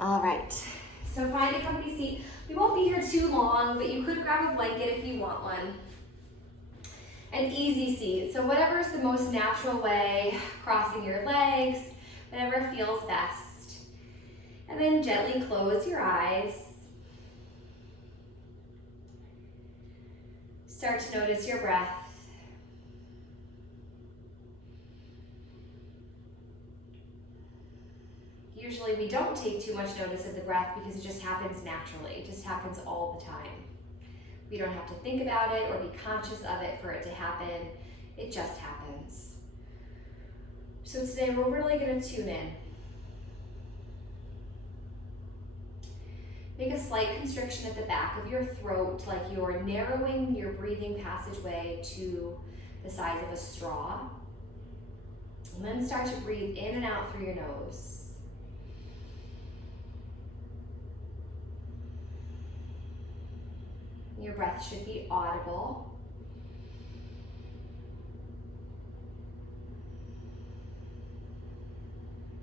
All right, so find a comfy seat. We won't be here too long, but you could grab a blanket if you want one. An easy seat, so whatever is the most natural way, crossing your legs, whatever feels best. And then gently close your eyes. Start to notice your breath. Usually we don't take too much notice of the breath because it just happens naturally. It just happens all the time. We don't have to think about it or be conscious of it for it to happen. It just happens. So today we're really going to tune in. Make a slight constriction at the back of your throat, like you're narrowing your breathing passageway to the size of a straw. And then start to breathe in and out through your nose. Your breath should be audible.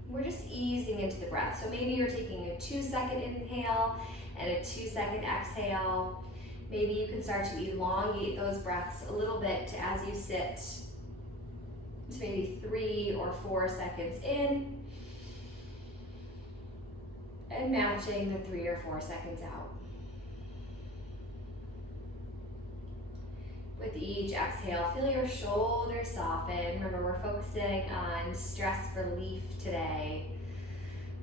We're just easing into the breath. So maybe you're taking a 2-second inhale and a 2-second exhale. Maybe you can start to elongate those breaths a little bit as you sit to maybe 3 or 4 seconds in and matching the 3 or 4 seconds out. With each exhale, feel your shoulders soften. Remember, we're focusing on stress relief today.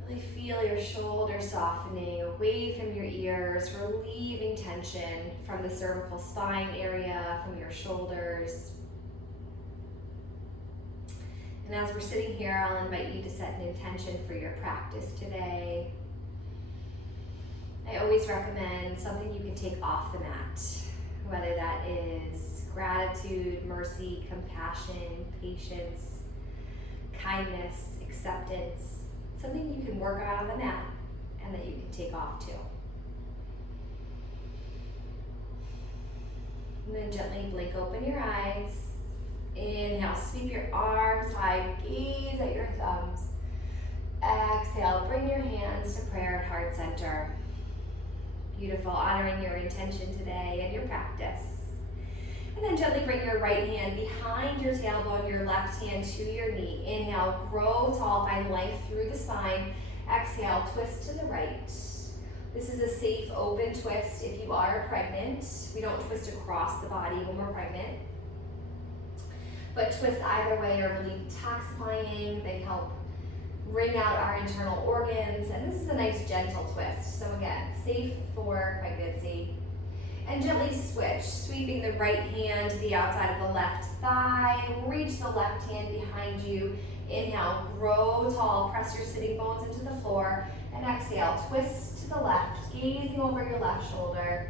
Really feel your shoulders softening away from your ears, relieving tension from the cervical spine area, from your shoulders. And as we're sitting here, I'll invite you to set an intention for your practice today. I always recommend something you can take off the mat. Whether that is gratitude, mercy, compassion, patience, kindness, acceptance, something you can work on the mat and that you can take off too. And then gently blink open your eyes. Inhale, sweep your arms high, gaze at your thumbs. Exhale, bring your hands to prayer at heart center. Beautiful, honoring your intention today and your practice. And then gently bring your right hand behind your tailbone, your left hand to your knee. Inhale, grow tall, find length through the spine. Exhale, twist to the right. This is a safe, open twist if you are pregnant. We don't twist across the body when we're pregnant. But twist either way are really detoxifying. They help wring out our internal organs, and this is a nice gentle twist. So again, safe for pregnancy. And gently switch, sweeping the right hand to the outside of the left thigh. Reach the left hand behind you. Inhale, grow tall, press your sitting bones into the floor. And exhale, twist to the left, gazing over your left shoulder.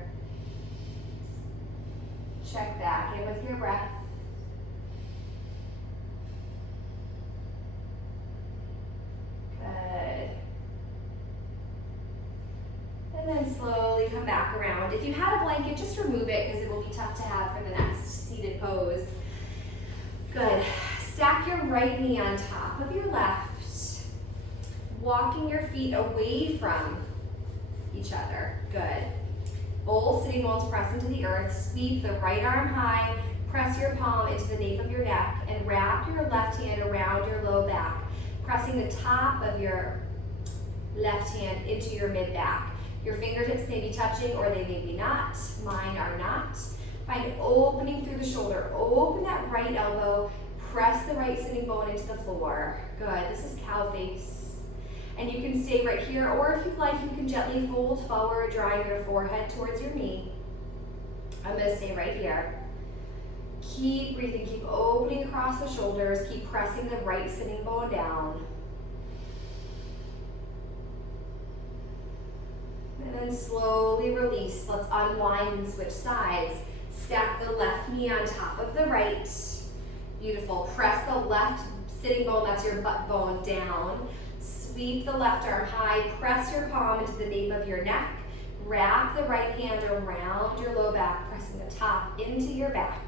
Check back in with your breath. Good. And then slowly come back around. If you had a blanket, just remove it because it will be tough to have for the next seated pose. Good. Stack your right knee on top of your left. Walking your feet away from each other. Good. Both sitting bones press into the earth. Sweep the right arm high. Press your palm into the nape of your neck and wrap your left hand around your low back, pressing the top of your left hand into your mid-back. Your fingertips may be touching or they may be not. Mine are not. Find opening through the shoulder. Open that right elbow. Press the right sitting bone into the floor. Good. This is cow face. And you can stay right here, or if you'd like, you can gently fold forward, drawing your forehead towards your knee. I'm going to stay right here. Keep breathing, keep opening across the shoulders, keep pressing the right sitting bone down. And then slowly release. Let's unwind and switch sides. Stack the left knee on top of the right. Beautiful. Press the left sitting bone, that's your butt bone, down. Sweep the left arm high. Press your palm into the nape of your neck. Wrap the right hand around your low back, pressing the top into your back.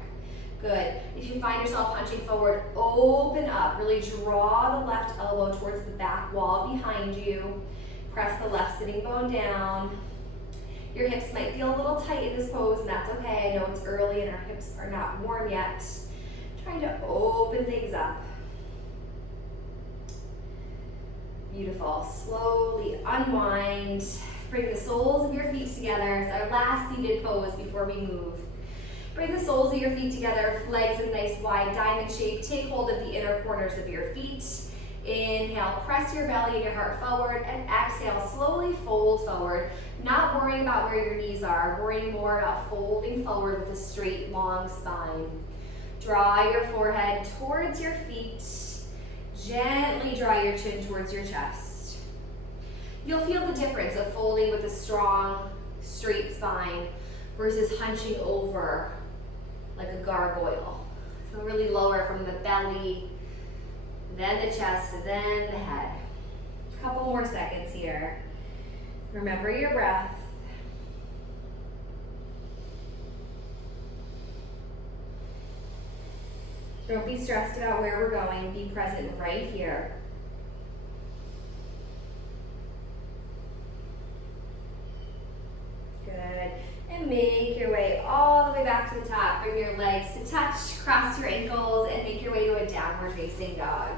Good. If you find yourself hunching forward, open up. Really draw the left elbow towards the back wall behind you. Press the left sitting bone down. Your hips might feel a little tight in this pose, and that's okay. I know it's early and our hips are not warm yet. Trying to open things up. Beautiful. Slowly unwind. Bring the soles of your feet together. It's our last seated pose before we move. Bring the soles of your feet together, legs in a nice wide diamond shape. Take hold of the inner corners of your feet. Inhale, press your belly and your heart forward, and exhale, slowly fold forward. Not worrying about where your knees are, worrying more about folding forward with a straight, long spine. Draw your forehead towards your feet. Gently draw your chin towards your chest. You'll feel the difference of folding with a strong, straight spine versus hunching over like a gargoyle. So really lower from the belly, then the chest, then the head. A couple more seconds here. Remember your breath. Don't be stressed about where we're going. Be present right here. Good. And make your way all the way back to the top. Bring your legs to touch, cross your ankles, and make your way to a downward facing dog.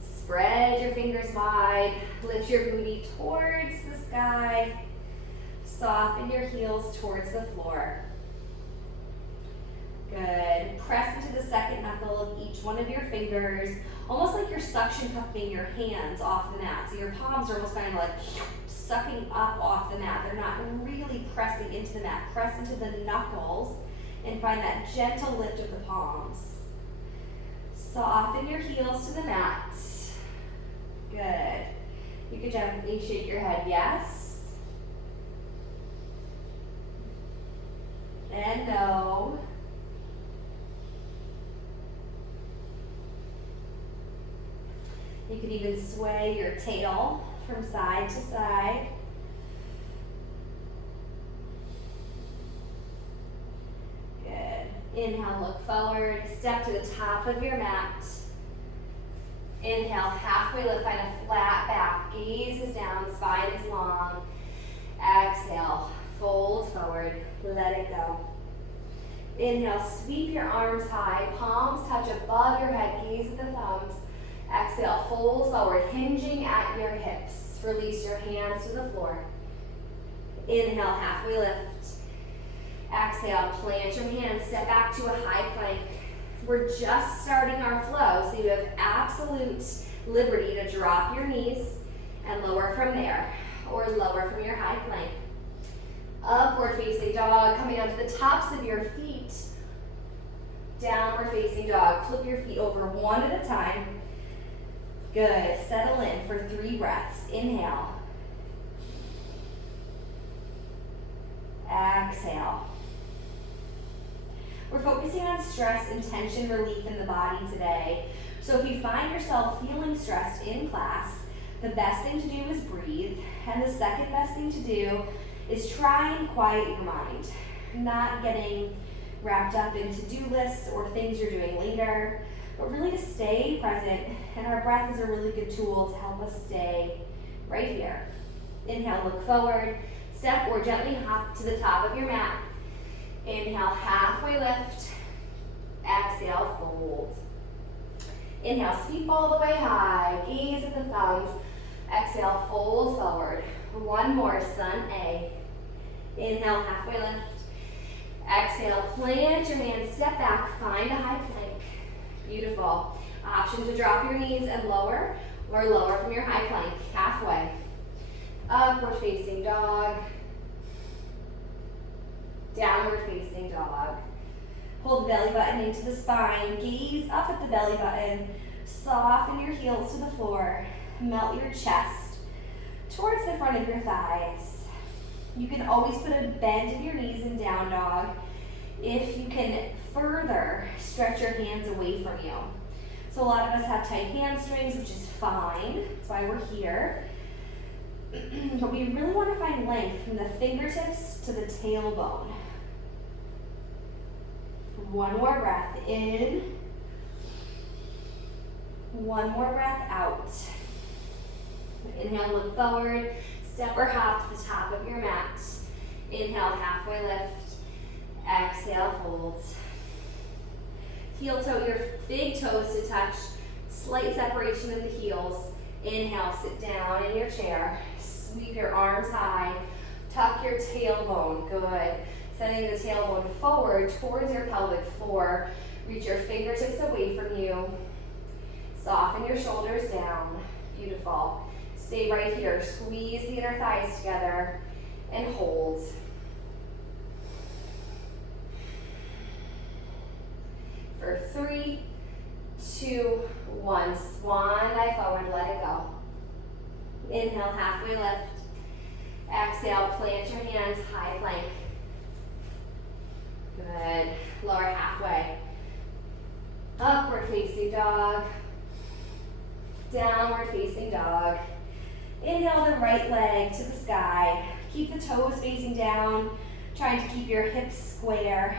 Spread your fingers wide. Lift your booty towards the sky. Soften your heels towards the floor. Good. Press into the second knuckle of each one of your fingers, almost like you're suction cupping your hands off the mat. So your palms are almost kind of like sucking up off the mat. They're not really pressing into the mat. Press into the knuckles and find that gentle lift of the palms. Soften your heels to the mat. Good. You can gently shake your head yes. And no. You can even sway your tail from side to side. Good. Inhale, look forward. Step to the top of your mat. Inhale, halfway lift, find a flat back. Gaze is down, spine is long. Exhale, fold forward. Let it go. Inhale, sweep your arms high. Palms touch above your head. Gaze at the thumbs. Exhale, fold forward, hinging at your hips. Release your hands to the floor. Inhale, halfway lift. Exhale, plant your hands, step back to a high plank. We're just starting our flow, so you have absolute liberty to drop your knees and lower from there, or lower from your high plank. Upward facing dog, coming onto the tops of your feet. Downward facing dog, flip your feet over one at a time. Good, settle in for 3 breaths. Inhale. Exhale. We're focusing on stress and tension relief in the body today. So if you find yourself feeling stressed in class, the best thing to do is breathe. And the second best thing to do is try and quiet your mind. Not getting wrapped up in to-do lists or things you're doing later, but really to stay present. And our breath is a really good tool to help us stay right here. Inhale, look forward. Step or gently hop to the top of your mat. Inhale, halfway lift. Exhale, fold. Inhale, sweep all the way high. Gaze at the thumbs. Exhale, fold forward. One more, sun A. Inhale, halfway lift. Exhale, plant your hands, step back, find a high plank. Beautiful. Option to drop your knees and lower, or lower from your high plank, halfway. Upward facing dog. Downward facing dog. Pull the belly button into the spine. Gaze up at the belly button. Soften your heels to the floor. Melt your chest towards the front of your thighs. You can always put a bend in your knees in down dog if you can further stretch your hands away from you. So a lot of us have tight hamstrings, which is fine. That's why we're here. But we really want to find length from the fingertips to the tailbone. One more breath in. One more breath out. Inhale, look forward. Step or hop to the top of your mat. Inhale, halfway lift. Exhale, fold. Heel toe your big toes to touch. Slight separation of the heels. Inhale, sit down in your chair. Sweep your arms high. Tuck your tailbone. Good. Sending the tailbone forward towards your pelvic floor. Reach your fingertips away from you. Soften your shoulders down. Beautiful. Stay right here. Squeeze the inner thighs together and hold. For 3, 2, 1. Swan dive forward, let it go. Inhale, halfway lift. Exhale, plant your hands, high plank. Good. Lower halfway. Upward facing dog. Downward facing dog. Inhale the right leg to the sky. Keep the toes facing down, trying to keep your hips square.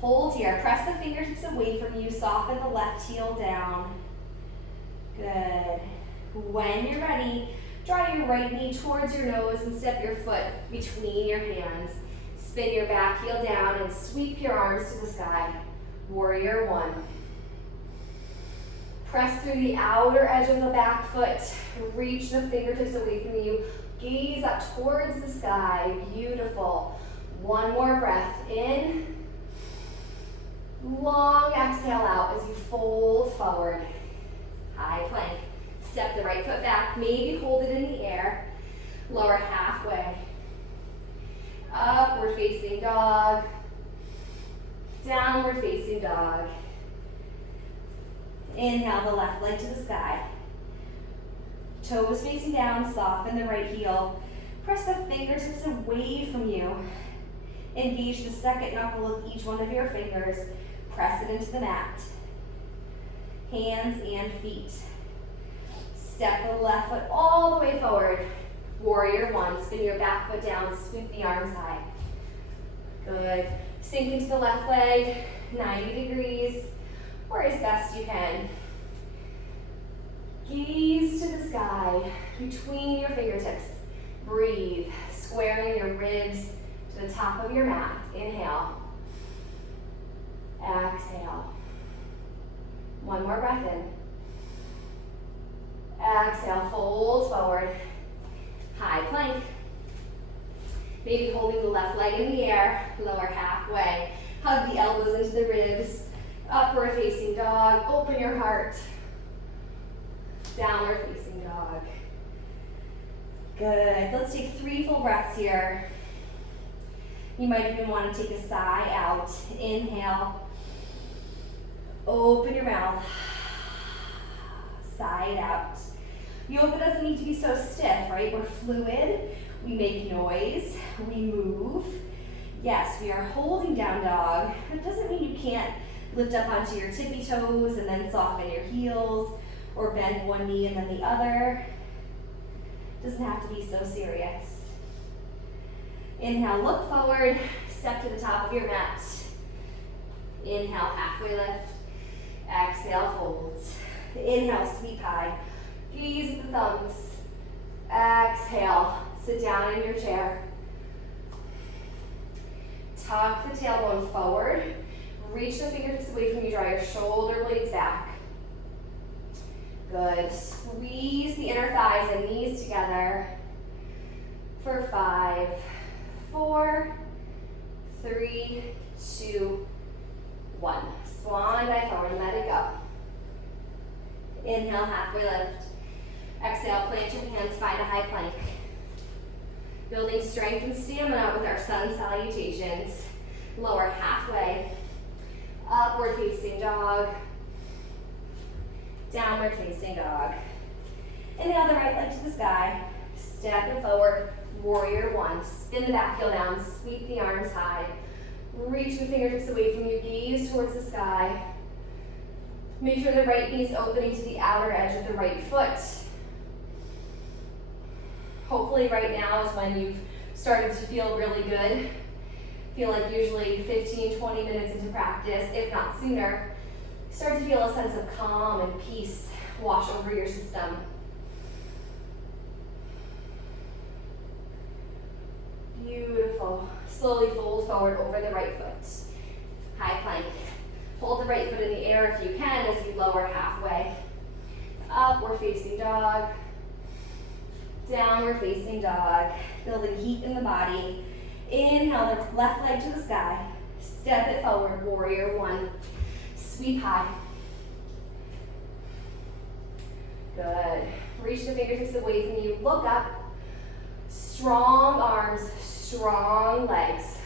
Hold here. Press the fingertips away from you. Soften the left heel down. Good. When you're ready, draw your right knee towards your nose and step your foot between your hands. Spin your back heel down and sweep your arms to the sky. Warrior 1. Press through the outer edge of the back foot. Reach the fingertips away from you. Gaze up towards the sky. Beautiful. One more breath in. Long exhale out as you fold forward. High plank. Step the right foot back. Maybe hold it in the air. Lower halfway. Upward facing dog. Downward facing dog. Inhale the left leg to the sky. Toes facing down, soften the right heel. Press the fingertips away from you. Engage the second knuckle of each one of your fingers. Press it into the mat. Hands and feet. Step the left foot all the way forward. Warrior 1. Spin your back foot down, sweep the arms high. Good. Sink into the left leg, 90 degrees, or as best you can. Gaze to the sky between your fingertips. Breathe, squaring your ribs to the top of your mat. Inhale. Exhale. One more breath in. Exhale, fold forward. High plank. Maybe holding the left leg in the air, lower halfway. Hug the elbows into the ribs. Upward facing dog, open your heart. Downward facing dog. Good, let's take 3 full breaths here. You might even want to take a sigh out. Inhale. Open your mouth. Sigh it out. Yoga doesn't need to be so stiff, right? We're fluid. We make noise, we move. Yes, we are holding down dog. It doesn't mean you can't lift up onto your tippy toes and then soften your heels or bend one knee and then the other. Doesn't have to be so serious. Inhale, look forward, step to the top of your mat. Inhale, halfway lift. Exhale, fold. Inhale, sweep high. Gaze at the thumbs. Exhale. Sit down in your chair. Tuck the tailbone forward. Reach the fingertips away from you. Draw your shoulder blades back. Good. Squeeze the inner thighs and knees together. For 5, 4, 3, 2, 1. Swan dive forward and let it go. Inhale, halfway lift. Exhale, plant your hands, find a high plank. Building strength and stamina with our sun salutations. Lower halfway. Upward facing dog. Downward facing dog. Inhale the right leg to the sky. Step it forward. Warrior 1. Spin the back heel down. Sweep the arms high. Reach the fingertips away from you. Gaze towards the sky. Make sure the right knee is opening to the outer edge of the right foot. Hopefully right now is when you've started to feel really good. Feel like usually 15, 20 minutes into practice, if not sooner, start to feel a sense of calm and peace wash over your system. Beautiful. Slowly fold forward over the right foot. High plank. Hold the right foot in the air if you can as you lower halfway. Upward facing dog. Downward facing dog. Building heat in the body. Inhale the left leg to the sky. Step it forward, warrior one. Sweep high. Good. Reach the fingertips away from you. Look up. Strong arms, strong legs.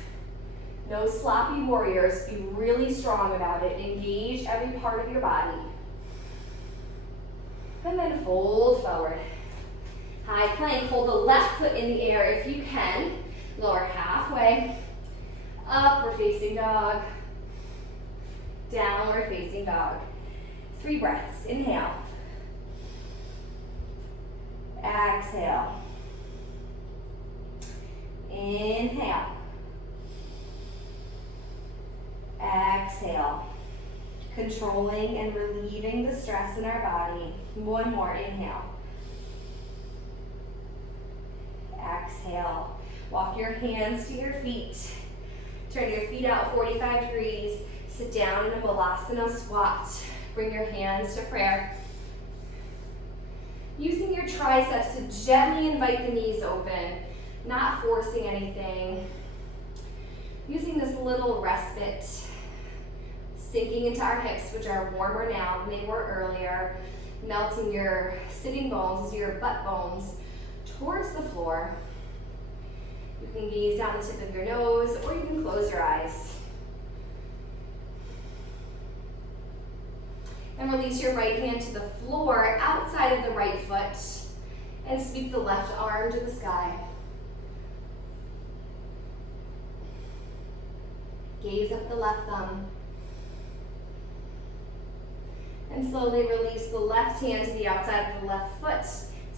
No sloppy warriors. Be really strong about it. Engage every part of your body. And then fold forward. High plank. Hold the left foot in the air if you can. Lower halfway. Upward facing dog. Downward facing dog. 3 breaths. Inhale. Exhale. Inhale. Exhale. Controlling and relieving the stress in our body. One more. Inhale. Exhale. Walk your hands to your feet. Turn your feet out 45 degrees. Sit down in a balasana squat. Bring your hands to prayer. Using your triceps to gently invite the knees open, not forcing anything. Using this little respite, sinking into our hips, which are warmer now than they were earlier, melting your sitting bones, your butt bones, towards the floor. You can gaze down the tip of your nose, or you can close your eyes. And release your right hand to the floor outside of the right foot and sweep the left arm to the sky. Gaze up the left thumb. And slowly release the left hand to the outside of the left foot.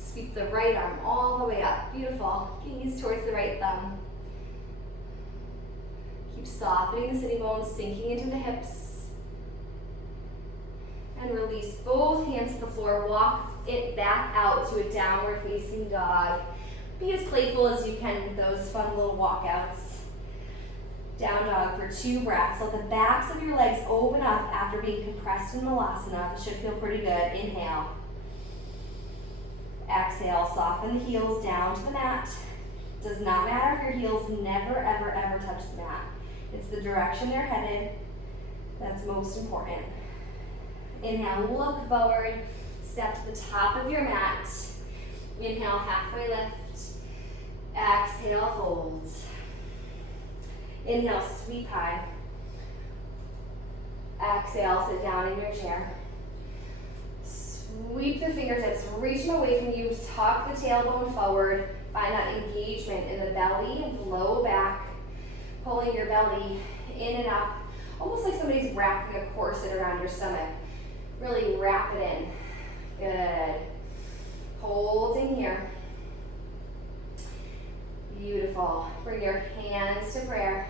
Sweep the right arm all the way up. Beautiful. Gaze towards the right thumb. Keep softening the sitting bones, sinking into the hips. And release both hands to the floor. Walk it back out to a downward facing dog. Be as playful as you can with those fun little walkouts. Down dog for 2 breaths. Let the backs of your legs open up after being compressed in Malasana. This should feel pretty good. Inhale. Exhale. Soften the heels down to the mat. Does not matter if your heels never, ever, ever touch the mat. It's the direction they're headed that's most important. Inhale, look forward, step to the top of your mat. Inhale, halfway lift. Exhale, fold. Inhale, sweep high. Exhale, sit down in your chair. Sweep the fingertips, reach them away from you, tuck the tailbone forward. Find that engagement in the belly and low back. Pulling your belly in and up, almost like somebody's wrapping a corset around your stomach. Really wrap it in. Good. Holding here. Beautiful. Bring your hands to prayer.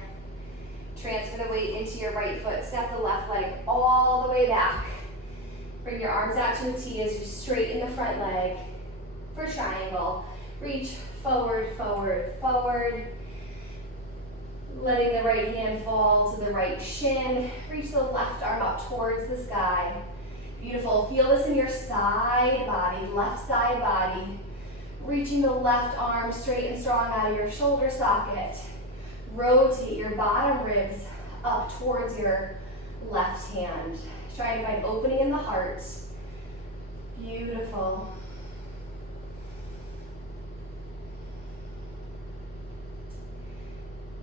Transfer the weight into your right foot. Step the left leg all the way back. Bring your arms out to a T as you straighten the front leg for triangle. Reach forward, forward, forward. Letting the right hand fall to the right shin. Reach the left arm up towards the sky. Beautiful. Feel this in your side body, left side body. Reaching the left arm straight and strong out of your shoulder socket. Rotate your bottom ribs up towards your left hand. Trying to find opening in the heart. Beautiful.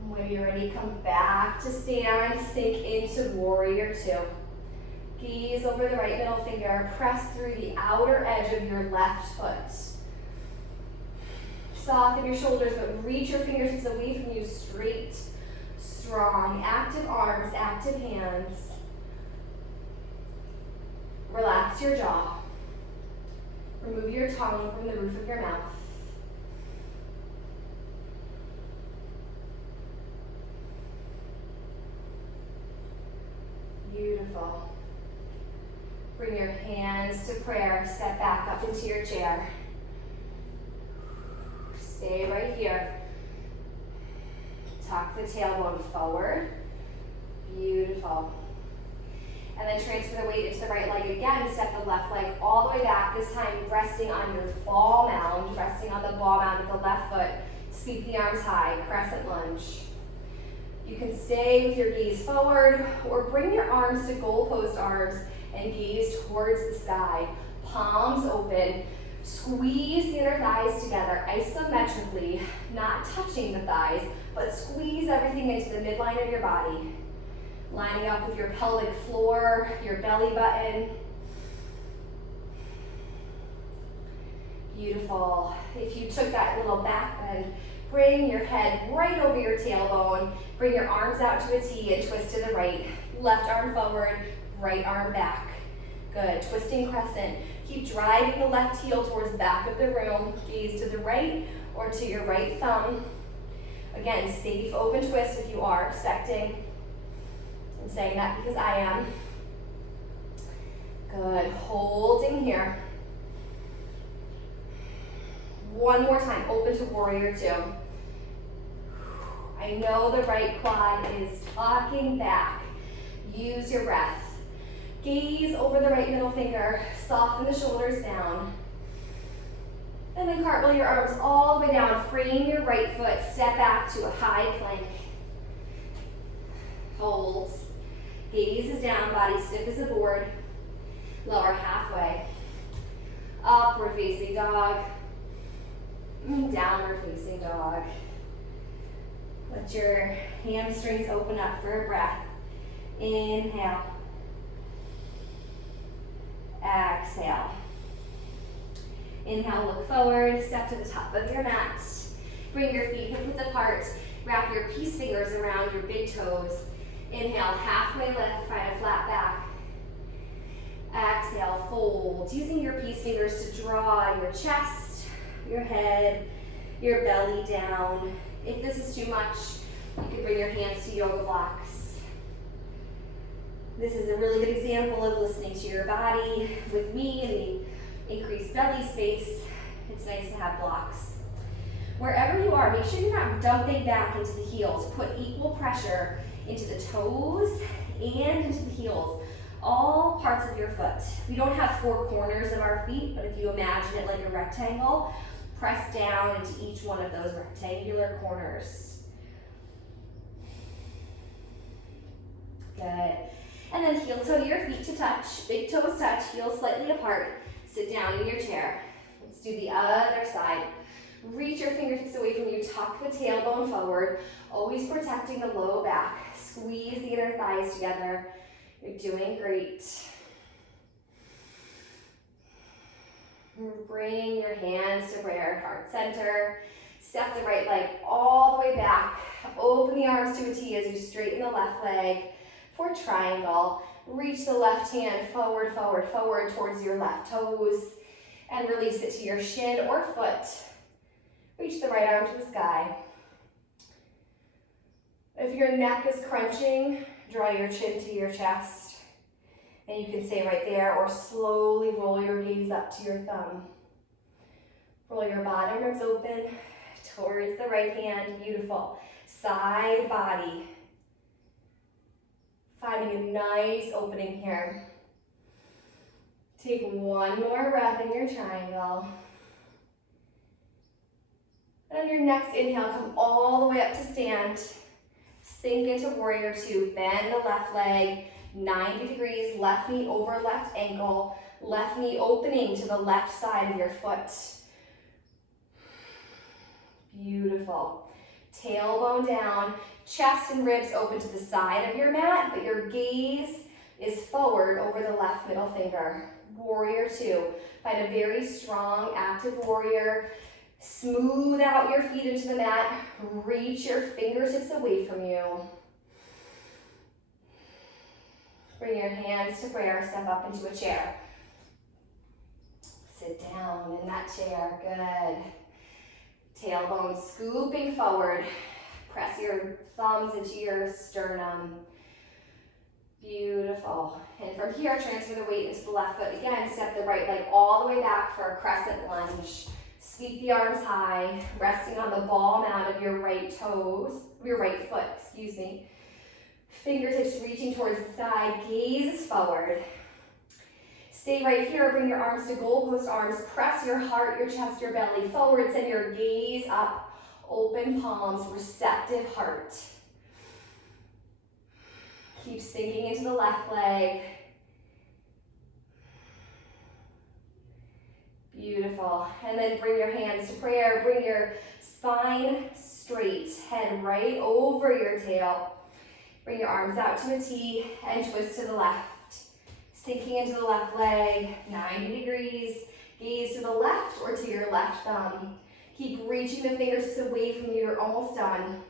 When you're ready, come back to stand, sink into warrior 2. Gaze over the right middle finger, press through the outer edge of your left foot. Soften your shoulders, but reach your fingertips away from you, straight, strong, active arms, active hands. Relax your jaw. Remove your tongue from the roof of your mouth. Beautiful. Bring your hands to prayer. Step back up into your chair. Stay right here. Tuck the tailbone forward. Beautiful. And then transfer the weight into the right leg again. Step the left leg all the way back, this time resting on your ball mound, resting on the ball mound with the left foot. Sweep the arms high, crescent lunge. You can stay with your gaze forward or bring your arms to goalpost arms and gaze towards the sky. Palms open. Squeeze the inner thighs together isometrically, not touching the thighs, but squeeze everything into the midline of your body. Lining up with your pelvic floor, your belly button. Beautiful. If you took that little back bend, bring your head right over your tailbone. Bring your arms out to a T and twist to the right. Left arm forward, right arm back. Good. Twisting crescent. Keep driving the left heel towards the back of the room. Gaze to the right or to your right thumb. Again, safe open twist if you are expecting. I'm saying that because I am. Good. Holding here. One more time. Open to warrior two. I know the right quad is tucking back. Use your breath. Gaze over the right middle finger. Soften the shoulders down. And then cartwheel your arms all the way down. Frame your right foot. Step back to a high plank. Hold. Gaze is down. Body stiff as a board. Lower halfway. Upward facing dog. Downward facing dog. Let your hamstrings open up for a breath. Inhale. Exhale. Inhale, look forward, step to the top of your mat. Bring your feet hip width apart. Wrap your peace fingers around your big toes. Inhale, halfway lift, find a flat back. Exhale, fold. Using your peace fingers to draw your chest, your head, your belly down. If this is too much, you could bring your hands to yoga blocks. This is a really good example of listening to your body with me and the increased belly space. It's nice to have blocks. Wherever you are, make sure you're not dumping back into the heels. Put equal pressure into the toes and into the heels, all parts of your foot. We don't have four corners of our feet, but if you imagine it like a rectangle, press down into each one of those rectangular corners. Good. And then heel toe your feet to touch, big toes touch, heels slightly apart. Sit down in your chair. Let's do the other side. Reach your fingertips away from you, tuck the tailbone forward, always protecting the low back. Squeeze the inner thighs together. You're doing great. Bring your hands to prayer, heart center. Step the right leg all the way back. Open the arms to a T as you straighten the left leg for triangle. Reach the left hand forward, forward, forward towards your left toes and release it to your shin or foot. Reach the right arm to the sky. If your neck is crunching, draw your chin to your chest. And you can stay right there or slowly roll your gaze up to your thumb. Roll your bottom ribs open towards the right hand. Beautiful. Side body. Finding a nice opening here. Take one more breath in your triangle. And your next inhale, come all the way up to stand. Sink into warrior two. Bend the left leg 90 degrees, left knee over left ankle, left knee opening to the left side of your foot. Beautiful. Tailbone down, chest and ribs open to the side of your mat, but your gaze is forward over the left middle finger. Warrior two. Find a very strong, active warrior. Smooth out your feet into the mat. Reach your fingertips away from you. Bring your hands to prayer. Step up into a chair. Sit down in that chair. Good. Tailbone scooping forward. Press your thumbs into your sternum. Beautiful. And from here, transfer the weight into the left foot. Again, step the right leg all the way back for a crescent lunge. Sweep the arms high, resting on the ball mount of your right toes, your right foot, excuse me. Fingertips reaching towards the sky, gaze forward. Stay right here, bring your arms to goalpost arms, press your heart, your chest, your belly forward, send your gaze up, open palms, receptive heart. Keep sinking into the left leg. Beautiful. And then bring your hands to prayer. Bring your spine straight, head right over your tail. Bring your arms out to a T and twist to the left. Sinking into the left leg, 90 degrees. Gaze to the left or to your left thumb. Keep reaching the fingertips away from you. You're almost done.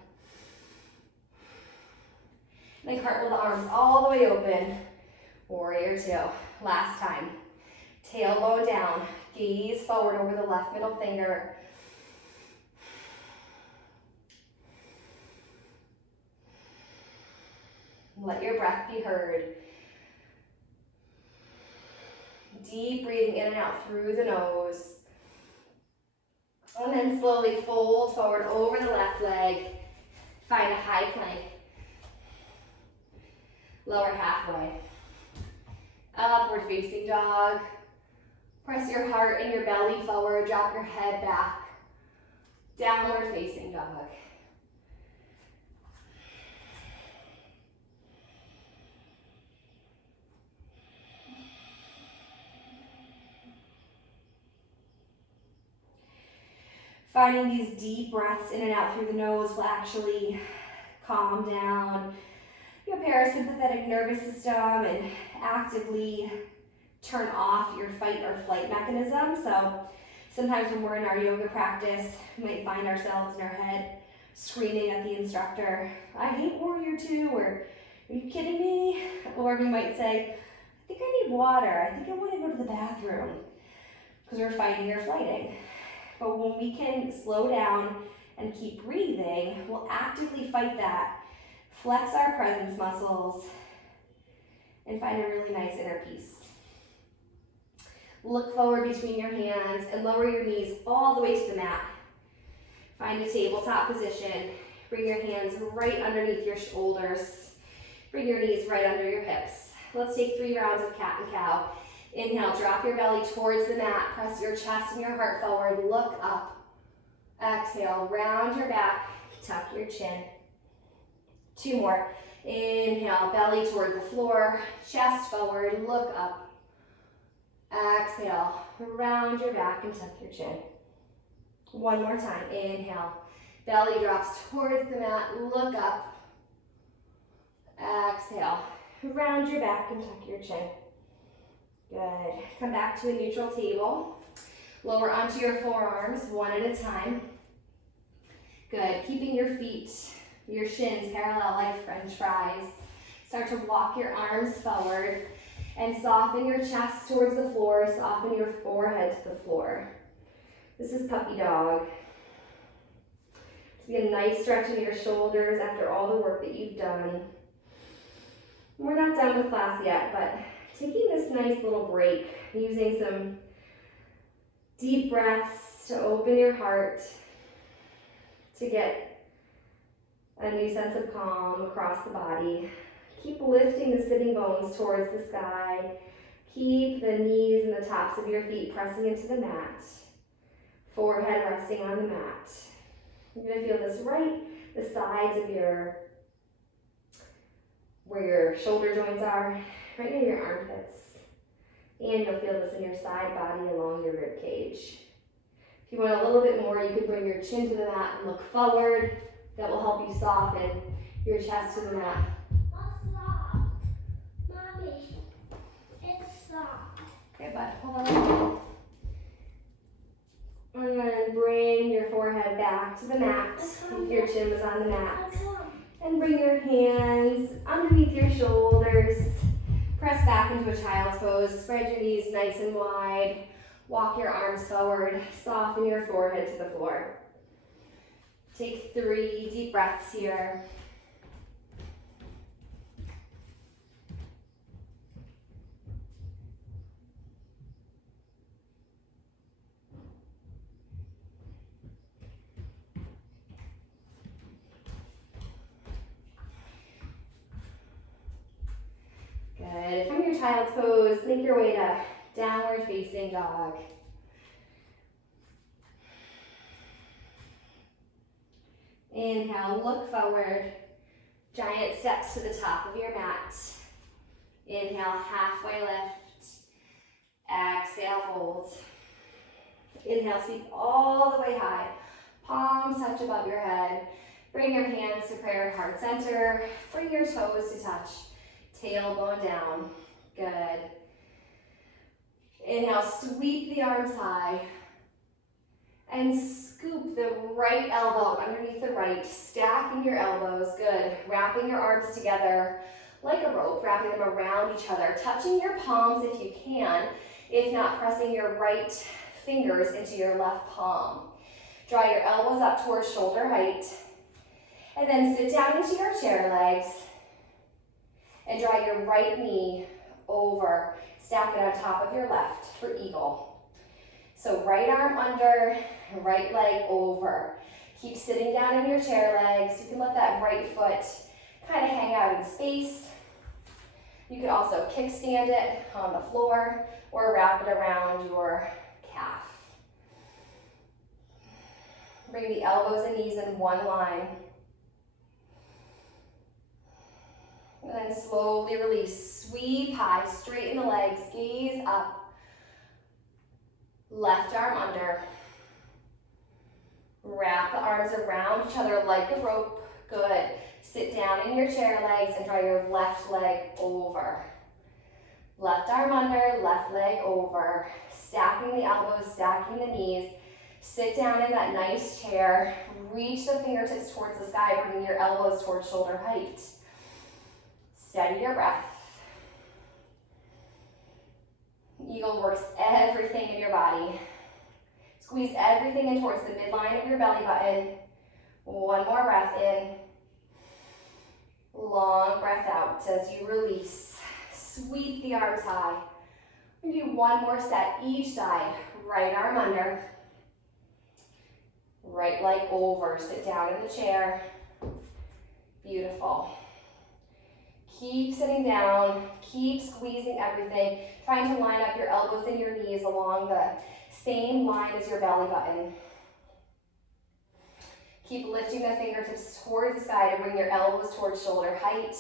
And then cartwheel the arms all the way open. Warrior two. Last time. Tailbone down. Gaze forward over the left middle finger. Let your breath be heard. Deep breathing in and out through the nose. And then slowly fold forward over the left leg. Find a high plank. Lower halfway. Upward facing dog. Press your heart and your belly forward, drop your head back. Downward facing dog. Finding these deep breaths in and out through the nose will actually calm down your parasympathetic nervous system and actively turn off your fight or flight mechanism. So sometimes when we're in our yoga practice, we might find ourselves in our head screaming at the instructor, I hate warrior two, or are you kidding me? Or we might say, I think I need water. I think I want to go to the bathroom, because we're fighting or flighting. But when we can slow down and keep breathing, we'll actively fight that, flex our presence muscles, and find a really nice inner peace. Look forward between your hands and lower your knees all the way to the mat. Find a tabletop position. Bring your hands right underneath your shoulders. Bring your knees right under your hips. Let's take 3 rounds of cat and cow. Inhale, drop your belly towards the mat. Press your chest and your heart forward. Look up. Exhale, round your back. Tuck your chin. 2 more. Inhale, belly toward the floor. Chest forward. Look up. Exhale, round your back and tuck your chin. 1 more time. Inhale. Belly drops towards the mat. Look up. Exhale. Round your back and tuck your chin. Good. Come back to a neutral table. Lower onto your forearms, 1 at a time. Good. Keeping your feet, your shins parallel like French fries. Start to walk your arms forward and soften your chest towards the floor. Soften your forehead to the floor. This is puppy dog. It's a nice stretch in your shoulders after all the work that you've done. We're not done with class yet, but taking this nice little break, using some deep breaths to open your heart, to get a new sense of calm across the body. Keep lifting the sitting bones towards the sky. Keep the knees and the tops of your feet pressing into the mat. Forehead resting on the mat. You're going to feel this right, the sides of where your shoulder joints are, right near your armpits. And you'll feel this in your side body along your rib cage. If you want a little bit more, you can bring your chin to the mat and look forward. That will help you soften your chest to the mat. It's soft. Mommy, it's soft. Okay, bud, hold on. And then bring your forehead back to the mat. If your chin was on the mat. And bring your hands underneath your shoulders. Press back into a child's pose. Spread your knees nice and wide. Walk your arms forward. Soften your forehead to the floor. Take 3 deep breaths here. child's pose. Make your way to downward facing dog. Inhale, look forward. Giant steps to the top of your mat. Inhale, halfway lift. Exhale, fold. Inhale, sweep all the way high. Palms touch above your head. Bring your hands to prayer at heart center. Bring your toes to touch. Tailbone down. Good. Inhale, sweep the arms high. And scoop the right elbow underneath the right. Stacking your elbows. Good. Wrapping your arms together like a rope. Wrapping them around each other. Touching your palms if you can. If not, pressing your right fingers into your left palm. Draw your elbows up towards shoulder height. And then sit down into your chair legs. And draw your right knee over. Stack it on top of your left for eagle. So right arm under, right leg over. Keep sitting down in your chair legs. You can let that right foot kind of hang out in space. You could also kickstand it on the floor or wrap it around your calf. Bring the elbows and knees in one line. And then slowly release. Sweep high, straighten the legs, gaze up. Left arm under. Wrap the arms around each other like a rope. Good. Sit down in your chair legs and draw your left leg over. Left arm under, left leg over. Stacking the elbows, stacking the knees. Sit down in that nice chair. Reach the fingertips towards the sky, bringing your elbows towards shoulder height. Steady your breath. Eagle works everything in your body. Squeeze everything in towards the midline of your belly button. One more breath in. Long breath out as you release. Sweep the arms high. We do one more set each side. Right arm under. Right leg over. Sit down in the chair. Beautiful. Keep sitting down. Keep squeezing everything. Trying to line up your elbows and your knees along the same line as your belly button. Keep lifting the fingertips towards the sky to bring your elbows towards shoulder height.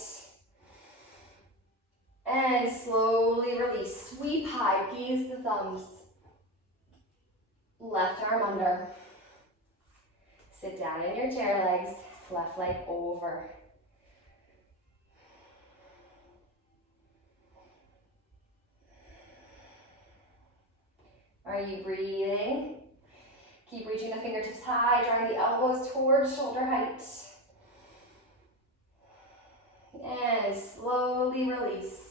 And slowly release. Sweep high, gaze the thumbs. Left arm under. Sit down in your chair legs, left leg over. Are you breathing? Keep reaching the fingertips high, drawing the elbows towards shoulder height. And slowly release.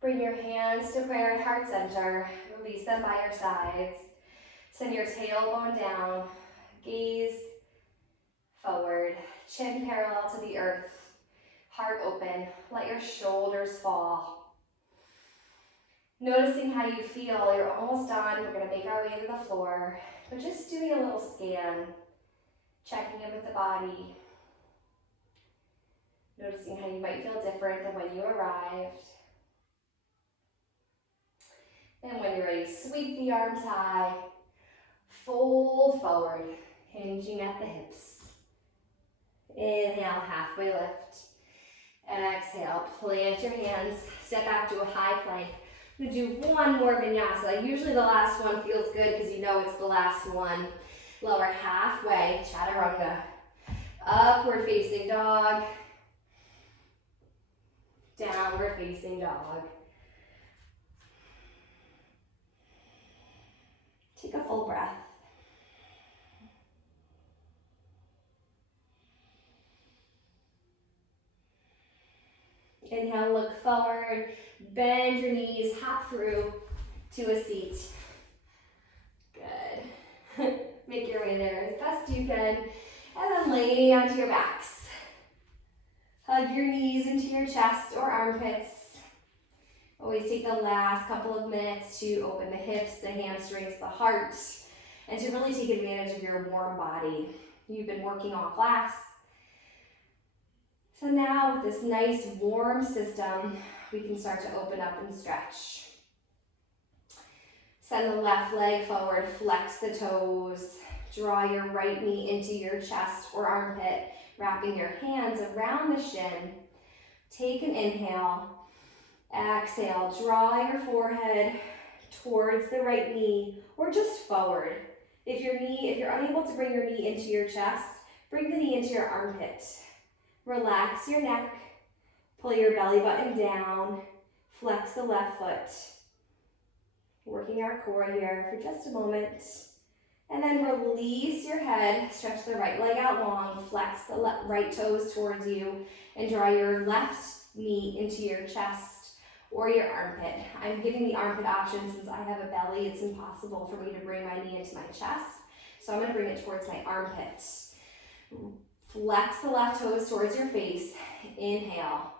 Bring your hands to prayer at heart center. Release them by your sides. Send your tailbone down. Gaze forward. Chin parallel to the earth. Heart open. Let your shoulders fall. Noticing how you feel. You're almost done. We're going to make our way to the floor. But just doing a little scan. Checking in with the body. Noticing how you might feel different than when you arrived. And when you're ready, sweep the arms high. Fold forward, hinging at the hips. Inhale, halfway lift. Exhale, plant your hands. Step back to a high plank. We do one more vinyasa. Usually the last one feels good because you know it's the last one. Lower halfway, chaturanga. Upward facing dog. Downward facing dog. Take a full breath. Inhale, look forward, bend your knees, hop through to a seat. Good. Make your way there as best you can, and then lay onto your backs. Hug your knees into your chest or armpits. Always take the last couple of minutes to open the hips, the hamstrings, the heart, and to really take advantage of your warm body. You've been working all class. So now with this nice warm system, we can start to open up and stretch. Send the left leg forward, flex the toes. Draw your right knee into your chest or armpit, wrapping your hands around the shin. Take an inhale. Exhale, draw your forehead towards the right knee or just forward. If you're unable to bring your knee into your chest, bring the knee into your armpit. Relax your neck, pull your belly button down, flex the left foot. Working our core here for just a moment. And then release your head, stretch the right leg out long, flex the right toes towards you, and draw your left knee into your chest or your armpit. I'm giving the armpit option since I have a belly. It's impossible for me to bring my knee into my chest. So I'm going to bring it towards my armpit. Flex the left toes towards your face. Inhale.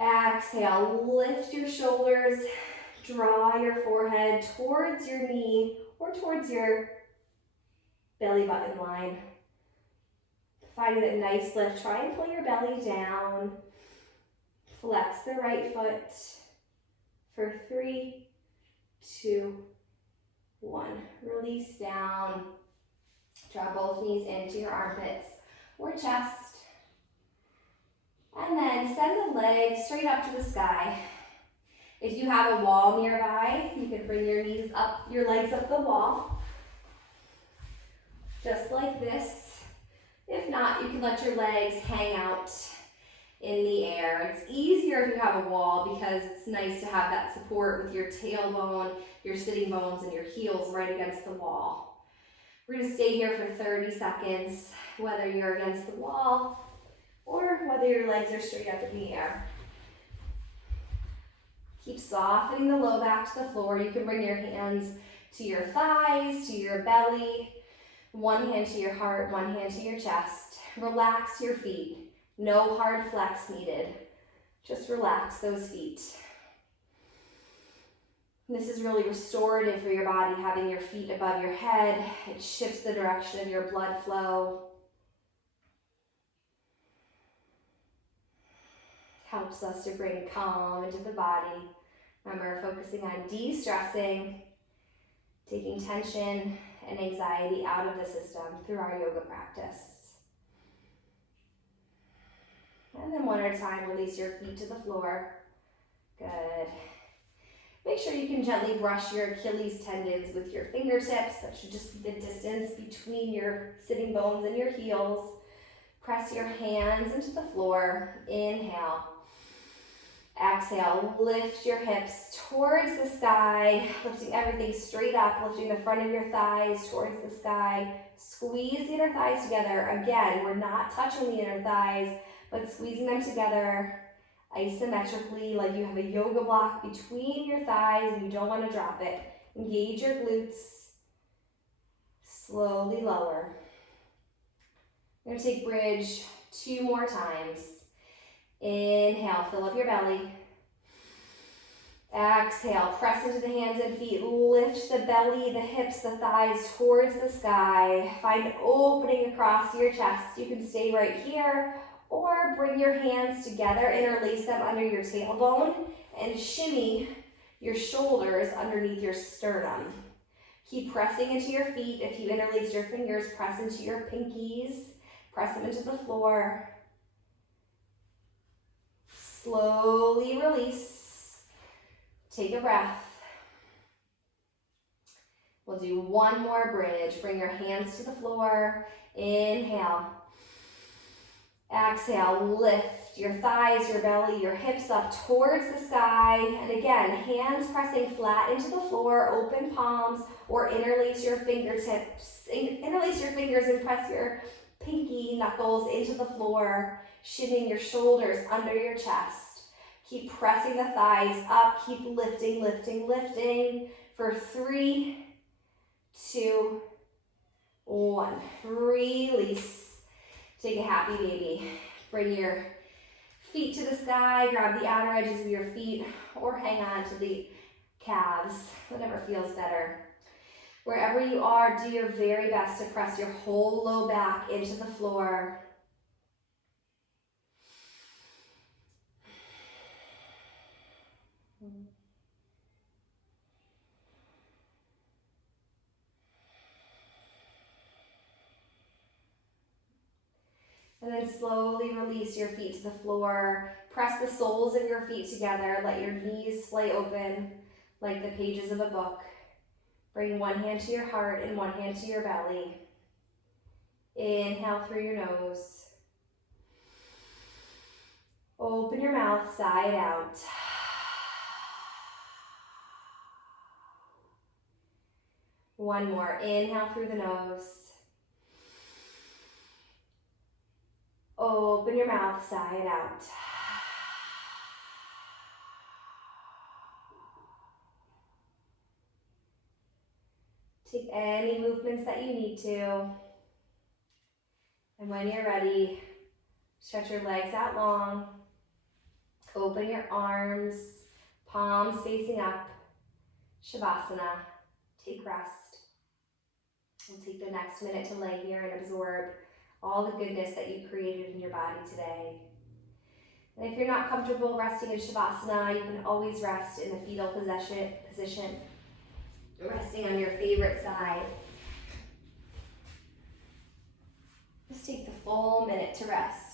Exhale. Lift your shoulders. Draw your forehead towards your knee or towards your belly button line. Finding a nice lift. Try and pull your belly down. Flex the right foot for 3, 2, 1. Release down. Draw both knees into your armpits or chest. And then send the legs straight up to the sky. If you have a wall nearby, you can bring your legs up the wall. Just like this. If not, you can let your legs hang out in the air. It's easier if you have a wall because it's nice to have that support with your tailbone, your sitting bones, and your heels right against the wall. We're going to stay here for 30 seconds, whether you're against the wall or whether your legs are straight up in the air. Keep softening the low back to the floor. You can bring your hands to your thighs, to your belly, one hand to your heart, one hand to your chest. Relax your feet. No hard flex needed. Just relax those feet. This is really restorative for your body, having your feet above your head. It shifts the direction of your blood flow. Helps us to bring calm into the body. Remember, focusing on de-stressing, taking tension and anxiety out of the system through our yoga practice. And then one at a time, release your feet to the floor. Good. Make sure you can gently brush your Achilles tendons with your fingertips. That should just be the distance between your sitting bones and your heels. Press your hands into the floor. Inhale. Exhale. Lift your hips towards the sky, lifting everything straight up, lifting the front of your thighs towards the sky. Squeeze the inner thighs together. Again, we're not touching the inner thighs, but squeezing them together isometrically, like you have a yoga block between your thighs and you don't want to drop it. Engage your glutes. Slowly lower. We're going to take bridge 2 more times. Inhale, fill up your belly. Exhale, press into the hands and feet. Lift the belly, the hips, the thighs towards the sky. Find opening across your chest. You can stay right here or bring your hands together, interlace them under your tailbone, and shimmy your shoulders underneath your sternum. Keep pressing into your feet. If you interlace your fingers, press into your pinkies. Press them into the floor. Slowly release. Take a breath. We'll do one more bridge. Bring your hands to the floor. Inhale. Exhale, lift your thighs, your belly, your hips up towards the sky. And again, hands pressing flat into the floor, open palms, or interlace your fingertips. Interlace your fingers and press your pinky knuckles into the floor, shimmying your shoulders under your chest. Keep pressing the thighs up, keep lifting, lifting, lifting for 3, 2, 1. Release. Take a happy baby. Bring your feet to the sky, grab the outer edges of your feet, or hang on to the calves, whatever feels better. Wherever you are, do your very best to press your whole low back into the floor. And then slowly release your feet to the floor. Press the soles of your feet together. Let your knees splay open like the pages of a book. Bring one hand to your heart and one hand to your belly. Inhale through your nose. Open your mouth, sigh it out. One more. Inhale through the nose. Open your mouth, sigh it out. Take any movements that you need to. And when you're ready, stretch your legs out long. Open your arms, palms facing up. Shavasana. Take rest. We'll take the next minute to lay here and absorb all the goodness that you created in your body today. And if you're not comfortable resting in Shavasana, you can always rest in the fetal position, resting on your favorite side. Just take the full minute to rest.